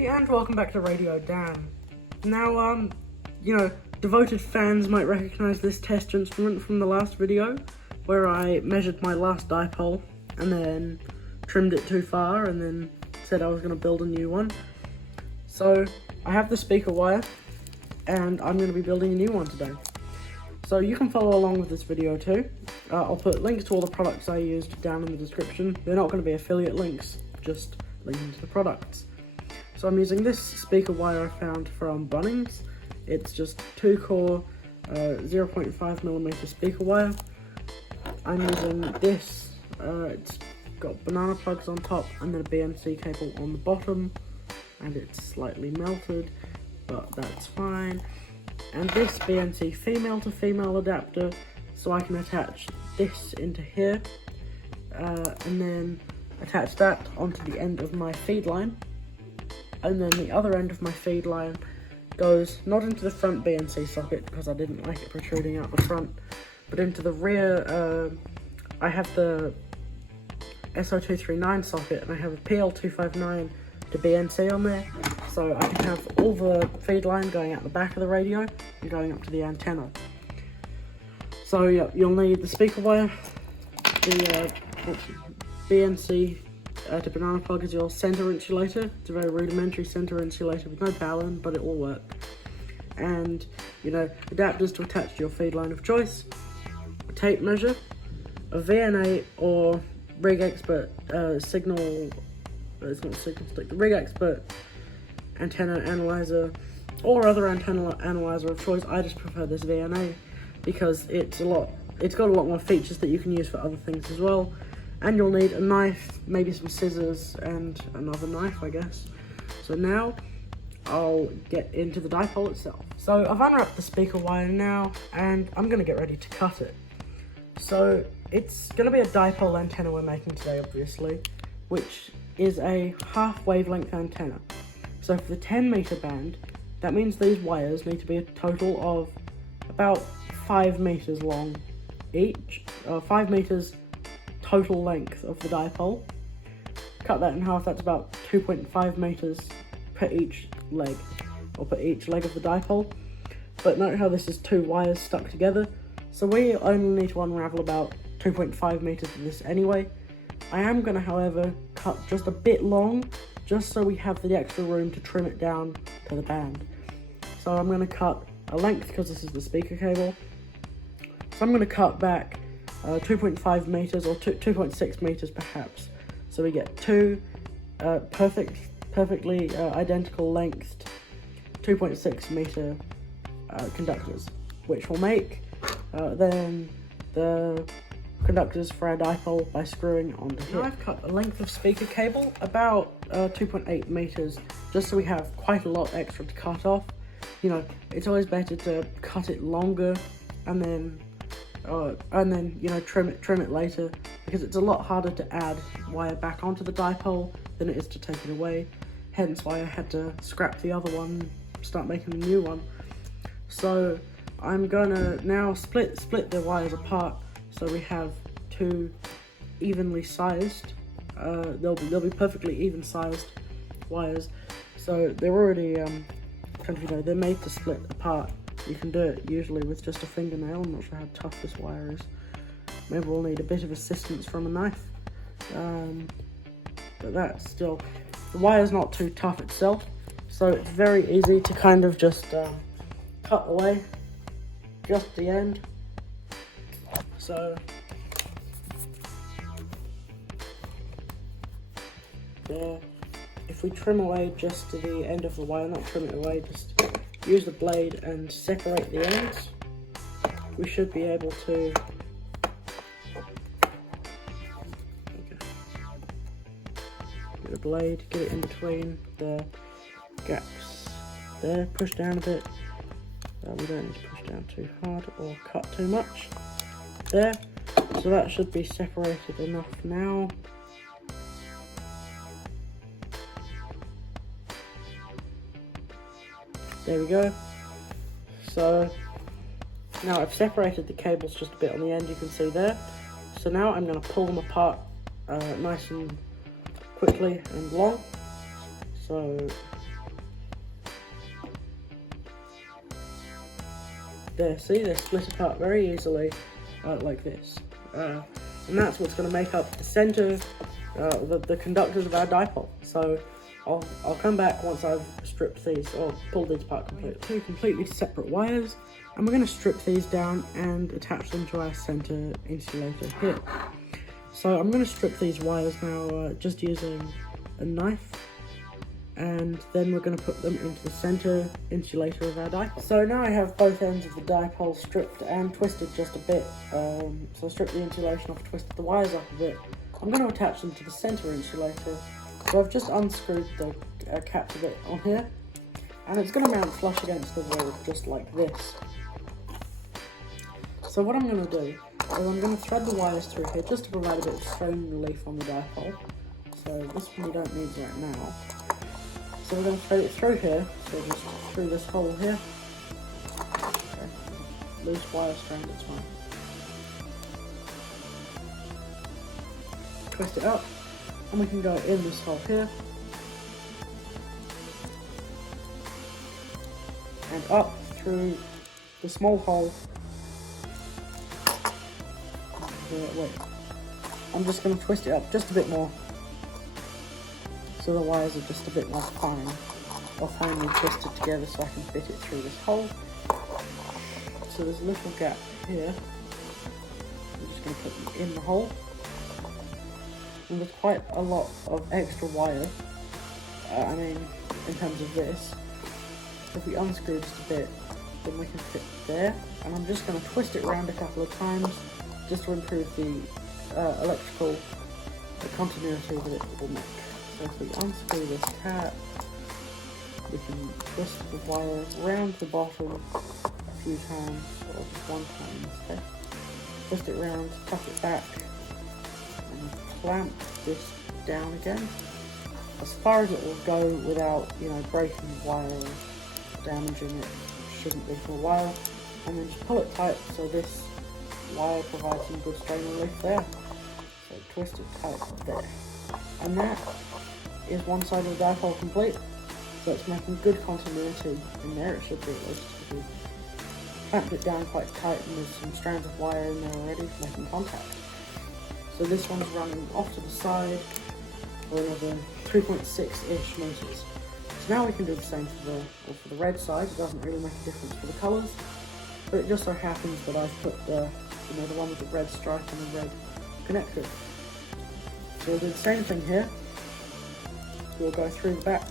everybody, and welcome back to Radio Dan. Now, devoted fans might recognize this test instrument from the last video, where I measured my last dipole, and then trimmed it too far, and then said I was going to build a new one. So, I have the speaker wire, and I'm going to be building a new one today. So you can follow along with this video too. I'll put links to all the products I used down in the description. They're not going to be affiliate links, just linking to the products. So I'm using this speaker wire I found from Bunnings. It's just 2-core 0.5mm speaker wire. I'm using this, it's got banana plugs on top and then a BNC cable on the bottom, and it's slightly melted, but that's fine. And this BNC female to female adapter, so I can attach this into here, and then attach that onto the end of my feed line. And then the other end of my feed line goes not into the front BNC socket, because I didn't like it protruding out the front, but into the rear. I have the SO239 socket, and I have a PL259 to BNC on there, so I can have all the feed line going out the back of the radio and going up to the antenna. So yeah, you'll need the speaker wire, the BNC to banana plug is your center insulator. It's a very rudimentary center insulator with no power in, but it will work. And adapters to attach to your feed line of choice, a tape measure, a VNA or Rig Expert signal. It's not signal stick. The Rig Expert antenna analyzer or other antenna analyzer of choice. I just prefer this VNA because it's got a lot more features that you can use for other things as well. And you'll need a knife, maybe some scissors, and another knife, I guess. So now I'll get into the dipole itself. So I've unwrapped the speaker wire now, and I'm gonna get ready to cut it. So it's gonna be a dipole antenna we're making today, obviously, which is a half wavelength antenna. So for the 10-meter band, that means these wires need to be a total of about 5 meters long each, 5 meters total length of the dipole. Cut that in half, that's about 2.5 meters per each leg, or per each leg of the dipole. But note how this is 2 wires stuck together, so we only need to unravel about 2.5 meters of this anyway. I am going to, however, cut just a bit long, just so we have the extra room to trim it down to the band. So I'm going to cut a length, because this is the speaker cable. So I'm going to cut back 2.5 meters or 2.6 meters perhaps. So we get 2 perfectly identical lengthed 2.6 meter conductors, which will make then the conductors for our dipole by screwing onto here. Now I've cut a length of speaker cable, about 2.8 meters, just so we have quite a lot extra to cut off. It's always better to cut it longer and then trim it later, because it's a lot harder to add wire back onto the dipole than it is to take it away. Hence why I had to scrap the other one, start making a new one. So I'm gonna now split the wires apart, so we have 2 evenly sized. They'll be perfectly even sized wires. So they're already they're made to split apart. You can do it usually with just a fingernail. I'm not sure how tough this wire is. Maybe we'll need a bit of assistance from a knife. But that's still, the wire's not too tough itself, so it's very easy to kind of just cut away just the end. So yeah, if we trim away just to the end of the wire, not trim it away, just use the blade and separate the ends, we should be able to get the blade, get it in between the gaps there, push down a bit. We don't need to push down too hard or cut too much there. So that should be separated enough now. There we go. So now I've separated the cables just a bit on the end, you can see there. So now I'm going to pull them apart nice and quickly and long. So There, see, they're split apart very easily, like this. And that's what's going to make up the center, the conductors of our dipole. So I'll come back once I've stripped these, or pulled these apart completely. Two completely separate wires, and we're going to strip these down and attach them to our center insulator here. So I'm going to strip these wires now, just using a knife, and then we're going to put them into the center insulator of our dipole. So now I have both ends of the dipole stripped and twisted just a bit. So I stripped the insulation off, twisted the wires up a bit. I'm going to attach them to the center insulator. So I've just unscrewed the cap of it on here, and it's going to mount flush against the wall just like this. So what I'm going to do is I'm going to thread the wires through here just to provide a bit of strain relief on the dipole. So this one we don't need right now. So we're going to thread it through here, so just through this hole here. Okay. Loose wire strand, it's fine. Twist it up, and we can go in this hole here. And up through the small hole. Wait, I'm just going to twist it up just a bit more, so the wires are just a bit more fine, or finely twisted together so I can fit it through this hole. So there's a little gap here. I'm just going to put them in the hole. And there's quite a lot of extra wire, in terms of this. If we unscrew just a bit, then we can fit there. And I'm just going to twist it around a couple of times, just to improve the electrical continuity that it will make. So if we unscrew this cap, we can twist the wire around the bottom a few times, or just one time in this case. Twist it around, tuck it back, and clamp this down again, as far as it will go without, breaking the wire or damaging it. Shouldn't be for a while. And then just pull it tight so this wire provides some good strain relief there. So twist it tight there. And that is one side of the dipole complete. So it's making good continuity in there, it should be at least. We clamped it down quite tight, and there's some strands of wire in there already making contact. So this one's running off to the side for another 3.6-ish meters. So now we can do the same for the red side. It doesn't really make a difference for the colours, but it just so happens that I've put the one with the red stripe and the red connector. So we'll do the same thing here. We'll go through the back.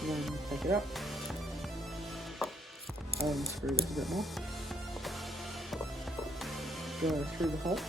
And then take it up. Unscrew this a bit more. Go through the hole.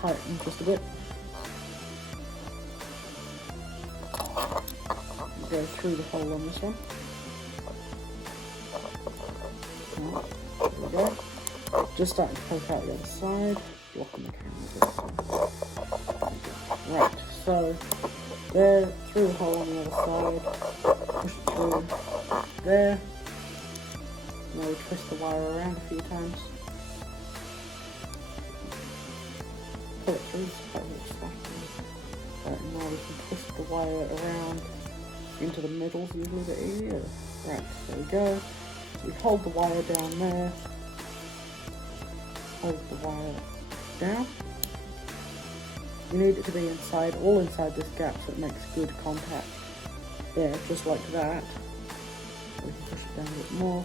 Tighten just a bit. Go through the hole on this one. There we go. Just starting to poke out the other side. Blocking the camera. Right, so there, through the hole on the other side. Push it through there. Now we twist the wire around a few times. Pull it through, right, now we can twist the wire around into the middle, is usually a bit easier. Right, there we go. So we hold the wire down there. Hold the wire down. You need it to be all inside this gap, so it makes good contact. There, just like that. We can push it down a bit more.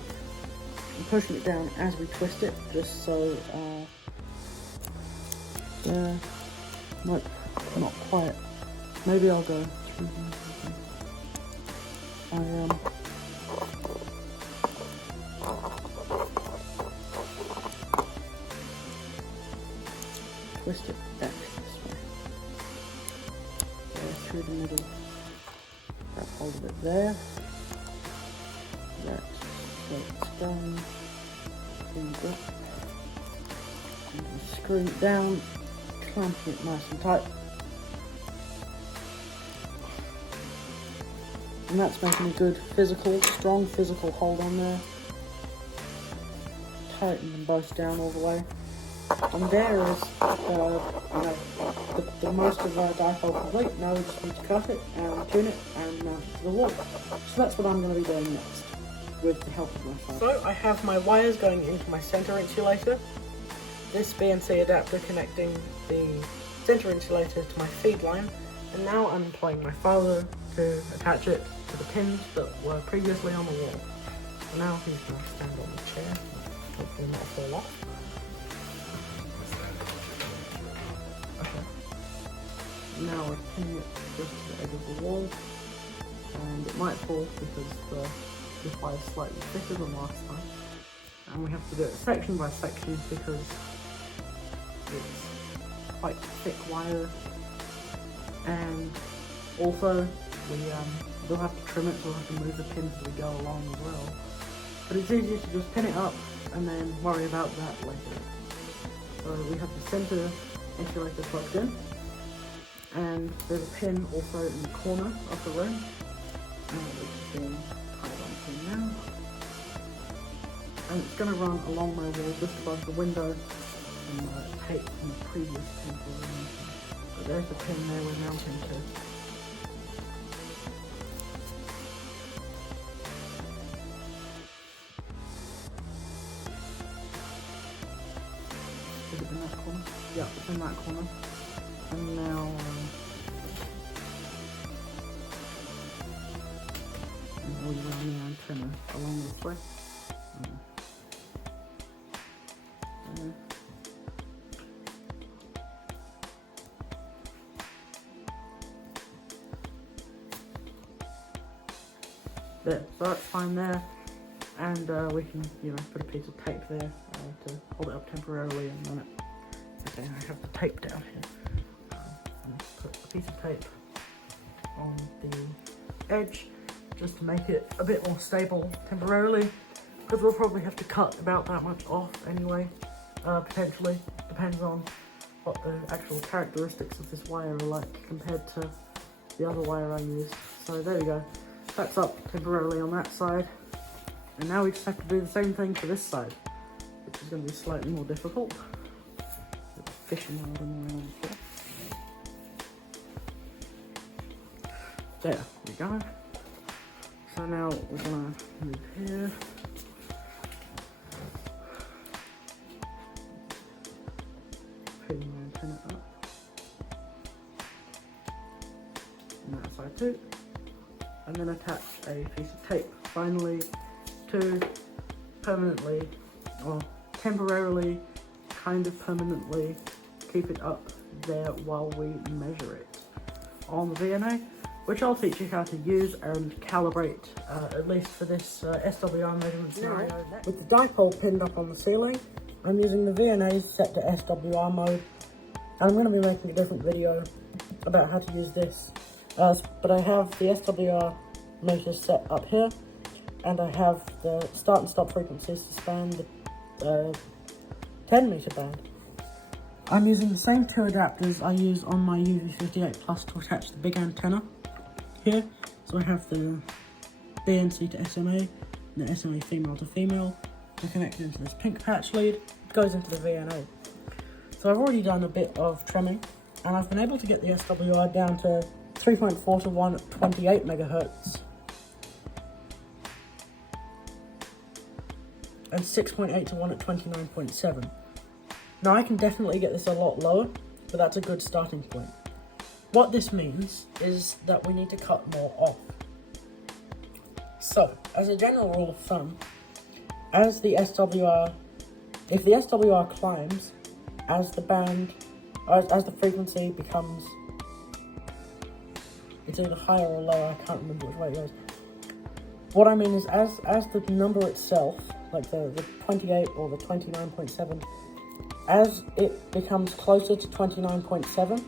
I'm pushing it down as we twist it, just so there. Nope, not quite. Maybe I'll go through twist it back this way. There, through the middle. Grab hold of it there. Right, so it's done. Clean it up. And screw it down, clamping it nice and tight. And that's making a good strong physical hold on there. Tighten them both down all the way. And there is the most of our dipole complete. Now we just need to cut it and tune it and mount it to the wall. So that's what I'm going to be doing next with the help of my phone. So I have my wires going into my center insulator, this BNC adapter connecting the center insulator to my feed line, and now I'm employing my father to attach it to the pins that were previously on the wall. So now he's going to stand on the chair, hopefully not fall off. Okay. Now we're pinning it just to the edge of the wall, and it might fall because this wire is slightly thicker than last time. And we have to do it section by section because it's quite thick wire, and also we'll have to trim it, so we'll have to move the pins as we go along as well. But it's easier to just pin it up and then worry about that later. So we have the center insulator plugged in, and there's a pin also in the corner of the room, which is being tied on to now. And it's going to run along my wall just above the window, and tape from the previous pin. But there's the pin there we're mounting to. Is it in that corner? Yeah, it's in that corner. And now we run the antenna along this way. There, so that's fine there, and we can, put a piece of tape there to hold it up temporarily, and then okay, I have the tape down here. And put a piece of tape on the edge just to make it a bit more stable temporarily, because we'll probably have to cut about that much off anyway, potentially. Depends on what the actual characteristics of this wire are like compared to the other wire I used. So there we go. That's up temporarily on that side, and now we just have to do the same thing for this side, which is going to be slightly more difficult. With the fishing rod and around the floor. There we go. So now we're going to move here. Pin my antenna up. And that side too. And then attach a piece of tape finally to permanently, or temporarily, kind of permanently keep it up there while we measure it on the VNA, which I'll teach you how to use and calibrate, at least for this SWR measurement scenario. With the dipole pinned up on the ceiling, I'm using the VNA set to SWR mode, and I'm going to be making a different video about how to use this. But I have the SWR meters set up here, and I have the start and stop frequencies to span the 10 meter band. I'm using the same two adapters I use on my UV58 Plus to attach the big antenna here. So I have the BNC to SMA, and the SMA female to female, to connect into this pink patch lead. It goes into the VNA. So I've already done a bit of trimming, and I've been able to get the SWR down to 3.4 to 1 at 28 megahertz and 6.8 to 1 at 29.7. Now I can definitely get this a lot lower, but that's a good starting point. What this means is that we need to cut more off. So, as a general rule of thumb, if the SWR climbs, as the frequency becomes, it's either higher or lower, I can't remember which way it goes. What I mean is, as the number itself, like the 28 or the 29.7, as it becomes closer to 29.7,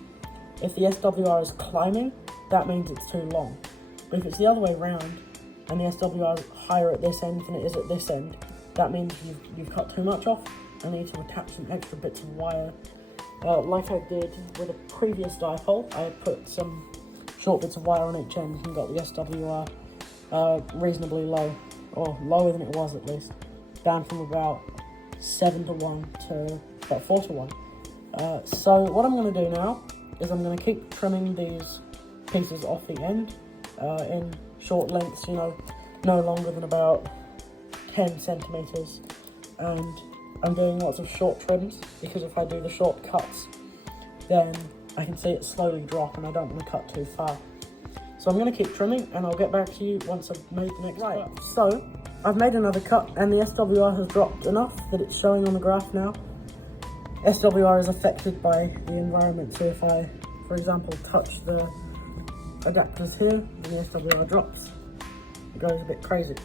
if the SWR is climbing, that means it's too long. But if it's the other way around, and the SWR is higher at this end than it is at this end, that means you've cut too much off and need to attach some extra bits of wire. Like I did with a previous dipole, I put some short bits of wire on each end and got the SWR reasonably low, or lower than it was at least, down from about 7 to 1 to about 4 to 1. So what I'm going to do now is I'm going to keep trimming these pieces off the end in short lengths, you know, no longer than about 10 centimeters. And I'm doing lots of short trims because if I do the short cuts, then I can see it slowly drop and I don't want to cut too far. So I'm going to keep trimming and I'll get back to you once I've made the next cut. So I've made another cut and the SWR has dropped enough that it's showing on the graph now. SWR is affected by the environment, so if I, for example, touch the adapters here, then the SWR drops. It goes a bit crazy.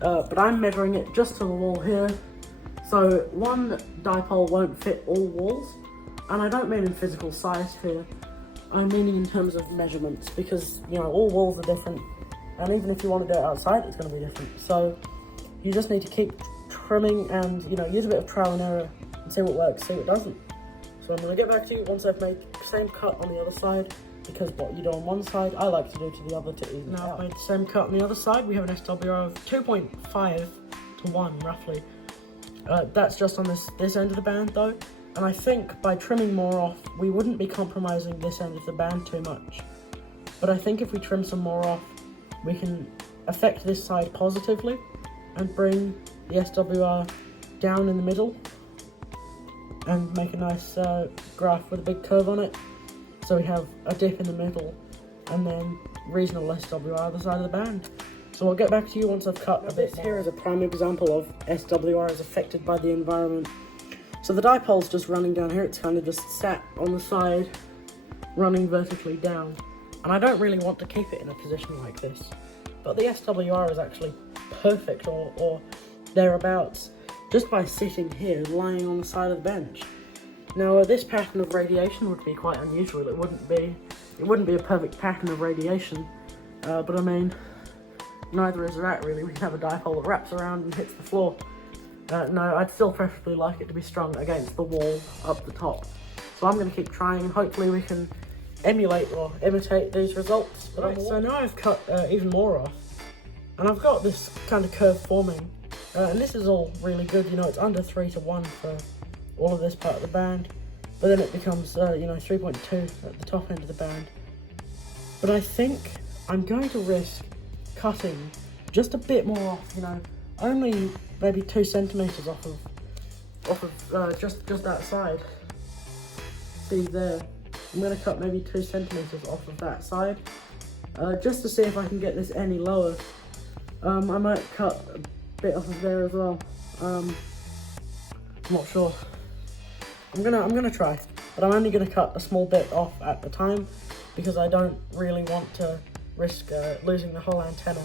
But I'm measuring it just to the wall here. So one dipole won't fit all walls, and I don't mean in physical size here. I'm meaning in terms of measurements, because, you know, all walls are different, and even if you want to do it outside, it's going to be different. So you just need to keep trimming and, you know, use a bit of trial and error and see what works, see what doesn't. So I'm going to get back to you once I've made the same cut on the other side, because what you do on one side, I like to do to the other to even out. Now I've made the same cut on the other side. We have an SWR of 2.5 to 1, roughly. That's just on this end of the band though. And I think by trimming more off, we wouldn't be compromising this end of the band too much. But I think if we trim some more off, we can affect this side positively and bring the SWR down in the middle and make a nice graph with a big curve on it. So we have a dip in the middle and then reasonable SWR on the side of the band. So I'll get back to you once I've cut a bit. This here is a prime example of SWR is affected by the environment. So the dipole's just running down here, it's kind of just sat on the side, running vertically down. And I don't really want to keep it in a position like this. But the SWR is actually perfect or thereabouts, just by sitting here, lying on the side of the bench. Now this pattern of radiation would be quite unusual. It wouldn't be a perfect pattern of radiation, but I mean, neither is that really. We can have a dipole that wraps around and hits the floor. No, I'd still preferably like it to be strung against the wall up the top. So I'm going to keep trying and hopefully we can emulate or imitate these results. Right, so now I've cut even more off and I've got this kind of curve forming and this is all really good, you know, it's under 3 to 1 for all of this part of the band, but then it becomes, you know, 3.2 at the top end of the band. But I think I'm going to risk cutting just a bit more off, you know, only maybe 2 centimeters off of just that side. See there, I'm going to cut maybe 2 centimeters off of that side, just to see if I can get this any lower. I might cut a bit off of there as well. I'm not sure. I'm gonna try, but I'm only gonna cut a small bit off at the time because I don't really want to risk losing the whole antenna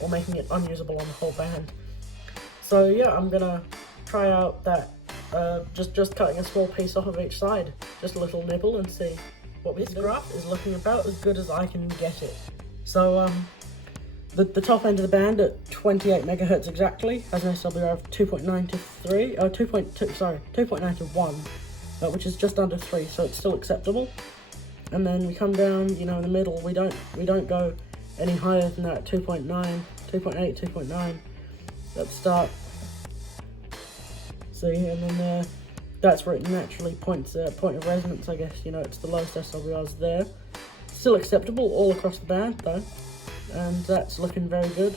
or making it unusable on the whole band. So yeah, I'm gonna try out that just cutting a small piece off of each side, just a little nibble, and see what this graph is looking about as good as I can get it. So the top end of the band at 28 megahertz exactly has an SWR of 2.9 to 3, 2.9 to 1, which is just under 3, so it's still acceptable. And then we come down, you know, in the middle, we don't go any higher than that, 2.9, 2.8, 2.9 at the start. See, and then that's where it naturally points, point of resonance, I guess, you know, it's the lowest SWRs there. Still acceptable all across the band though, and that's looking very good.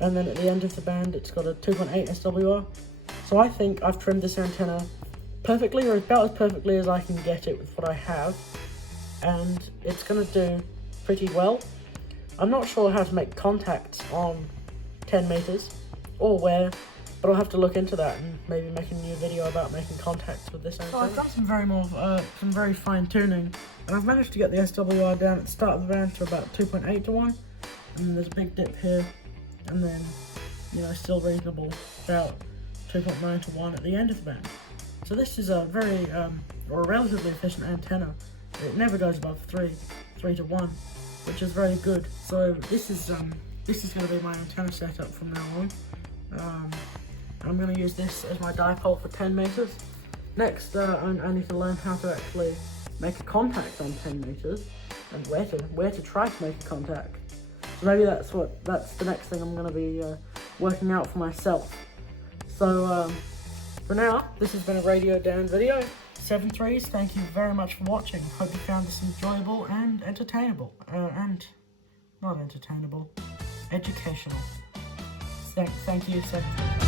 And then at the end of the band, it's got a 2.8 SWR. So I think I've trimmed this antenna perfectly, or about as perfectly as I can get it with what I have, and it's going to do pretty well. I'm not sure how to make contact on 10 meters or where, but I'll have to look into that and maybe make a new video about making contacts with this antenna. So I've done some very fine tuning, and I've managed to get the SWR down at the start of the band to about 2.8 to 1, and then there's a big dip here, and then, you know, still reasonable, about 2.9 to 1 at the end of the band. So this is a very, or a relatively efficient antenna. It never goes above 3 to 1, which is very good. So this is going to be my antenna setup from now on. I'm going to use this as my dipole for 10 meters. Next, I need to learn how to actually make a contact on 10 meters and where to try to make a contact. So maybe that's the next thing I'm going to be working out for myself. So For now, this has been a Radio Dan video. 7-3s, thank you very much for watching. Hope you found this enjoyable and entertainable. Not entertainable, educational. Thank you, 7-3.